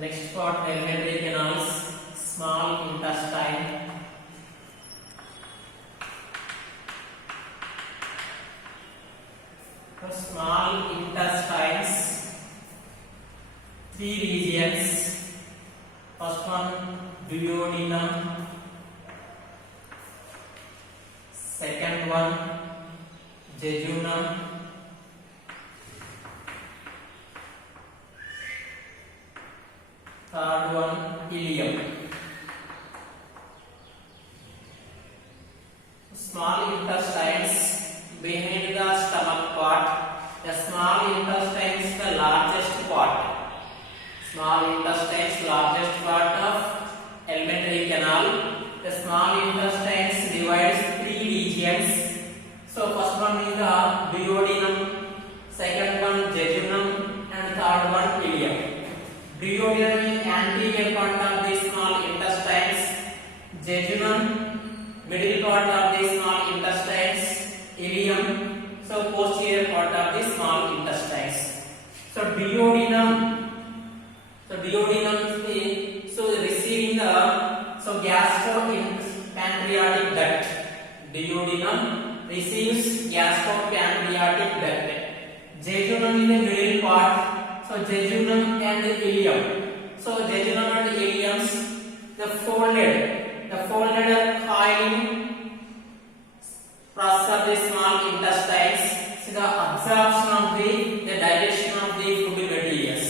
next part alimentary canals, small intestine. So small intestines, three regions. First one duodenum, second one jejunum, third one ileum. Small intestines behind the stomach part. The small intestine is the largest part. Small intestines largest part of alimentary canal. The small intestines divides three regions. So first one is the duodenum, second one jejunum, and third one ileum. Duodenum is anterior part of the small intestines. Jejunum, middle part of the small intestines. Ileum, so posterior part of the small intestines. So duodenum is receiving the gastropancreatic duct. Duodenum receives gastropancreatic duct. Jejunum is the middle part. So jejunum and ileum. So jejunum and ileums, the folded coiling process of the small intestines. So the absorption of the digestion of the food materials.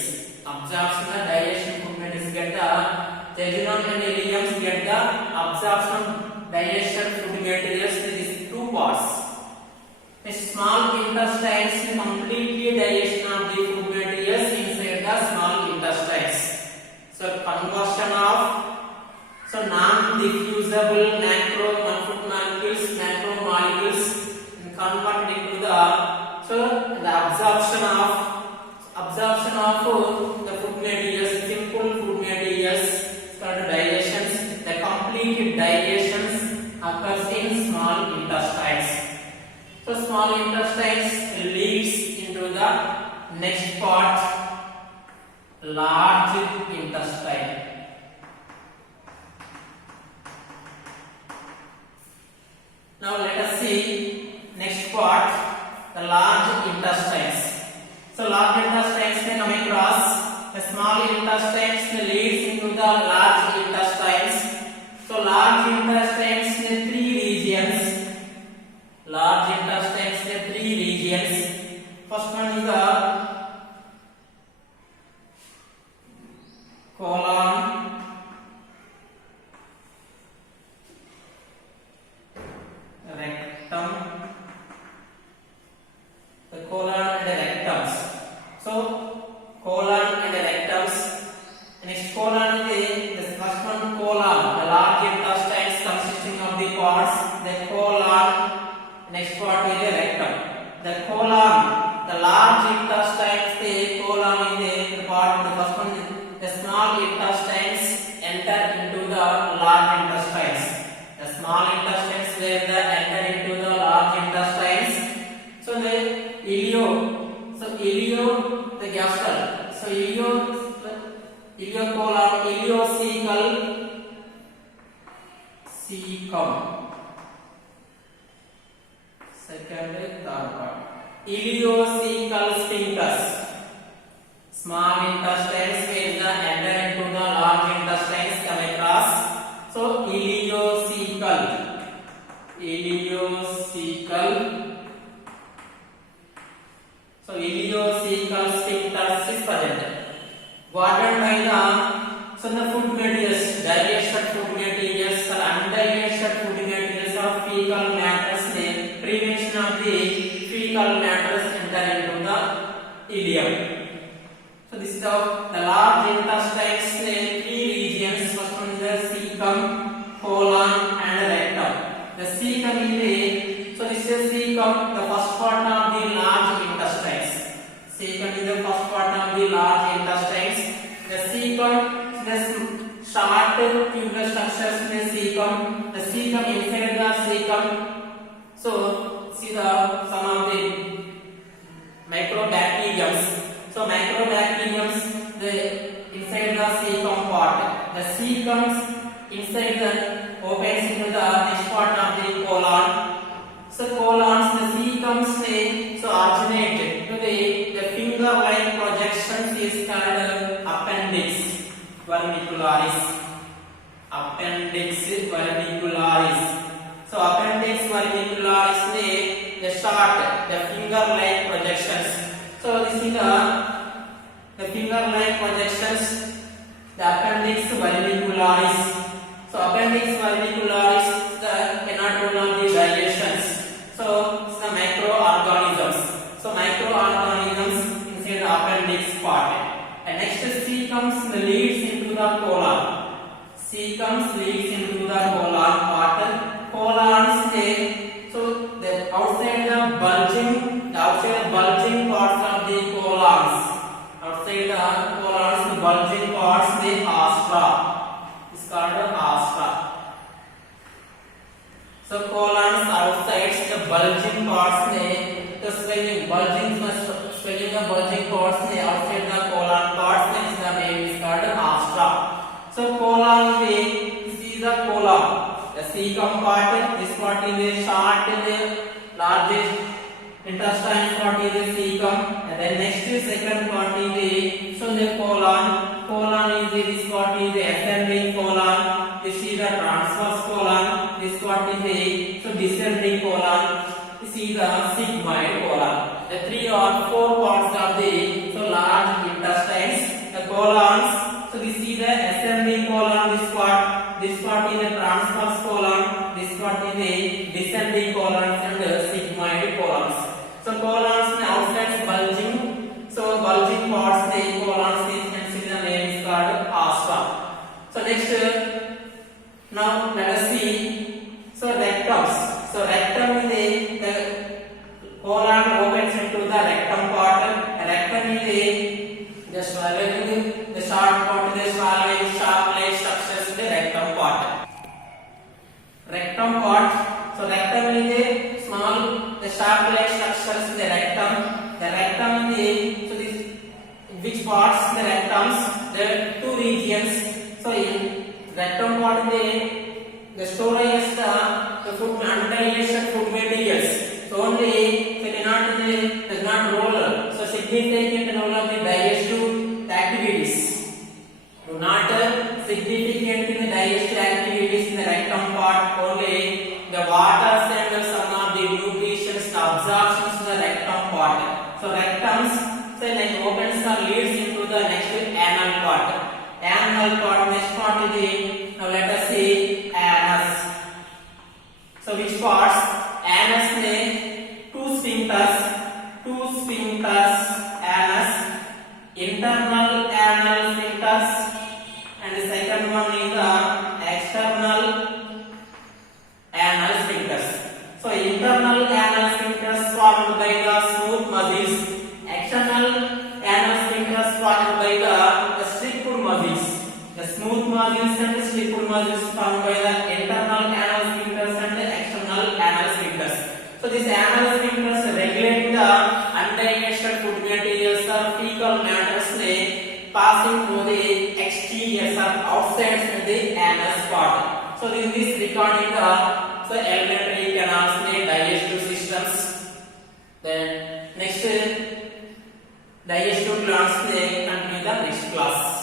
Absorption and digestion food materials get the jejunum and ileums get the absorption digestion food materials. These two parts. The small intestines completely digestion of the food materials inside the small intestines. So conversion of non-diffusible macromolecules converted into the absorption of the food materials, simple food materials called digestions. The complete digestions occurs in small intestines. So small intestines leads into the next part, large intestine. Now let us see next part, the large intestines. So large intestines may come across the small intestines leads into the large intestines. So large intestines in three regions. Large intestines in three regions. First one is the colon, rectum, the colon and the rectums. So colon and the rectums. Next colon is the first one colon, the large intestines consisting of the parts. The colon. Next part is the rectum. The colon, the large intestines. The colon is the part. The first one is the small intestines enter into the large intestines. The small intestines where they enter into the large intestines. So the the gastric. So iliocolon, ileocecal, cecum. Second and third part. Ileocecal sphincters. Small intestines where they enter into the large intestines come across. So ileocecal. So ileocecal sphincters is present. Governed by the food materials, digested food materials or undigested food materials of fecal matters, prevention of the fecal matters enter into the ileum. So this is the large intestines in three regions. First one is the cecum, colon and rectum. The cecum is this is cecum, the first part of the large intestines. Cecum is the first part of the large intestines. The cecum, the short tubular structures in the cecum. The cecum inside the cecum. So see some of the microbacteriums. So microbacteriums, the inside the cecum part. The cecum inside the opens into the next part of the colon. So colons, the cecums so originate to the finger-like projections is called appendix vermicularis. Appendix vermicularis. So appendix vermicularis the short, the finger-like projections. So this is the finger-like projections, the appendix vermicularis. So appendix vermicularis cannot rule on the dilations. So it's the microorganisms. So microorganisms inside the appendix part. And next cecums leads into the colon. Cecums leads into the colon part. Colons so the outside bulging parts of the colons. Outside the colons, the bulging parts, the astra. It's called the astra. So colons outside the bulging parts, the swelling the bulging parts outside the colon parts, is the name is called astra. So colon, see the colon, the cecum part. This part is the short, the largest intestine part is the cecum, and then next second part is the colon. Colon is this part is the ascending colon. This is the transverse colon. This part is the descending colon. This is the sigmoid colon. The 3 or 4 parts of the large intestines, the colons. So this is the ascending colon. This part is the transverse colon. This part is the descending colon and the sigmoid colons. So colons outside bulging. So bulging parts, the colons is the name is called astra. So next, now let us see. So rectums. So rectum is the colon opens into the rectum part. Rectum is the swallowing, the short part, the swallowing sharp-like structures in the rectum part. Rectum part. So rectum is the small, the sharp-like structures in the rectum. The rectum is so this which parts the rectums? There are 2 regions. So in rectum part the storage the food undigested food materials. So only does not roll. So significant role of the digestive activities. Do not significant in the digestive activities in the rectum part. Only the water and some of the nutrients absorptions in the rectum part. So rectums opens or leads into the next anal part. Anal part, next part is now let us see anus. So which parts? Anus two sphincters, anus, internal anal sphincters, and the second one is the external anal sphincters. So internal anal sphincters formed by the smooth muscles. External anal sphincters formed by the striped muscles. The smooth muscles and the striped muscles formed by the internal anal sphincters and the external anal sphincters. So these anal sphincters regulate the undigested food materials or fecal matters passing through the exterior or outside the anus part. So this is recording the alimentary canals, digestive systems. Then next digestive glands continue the next class.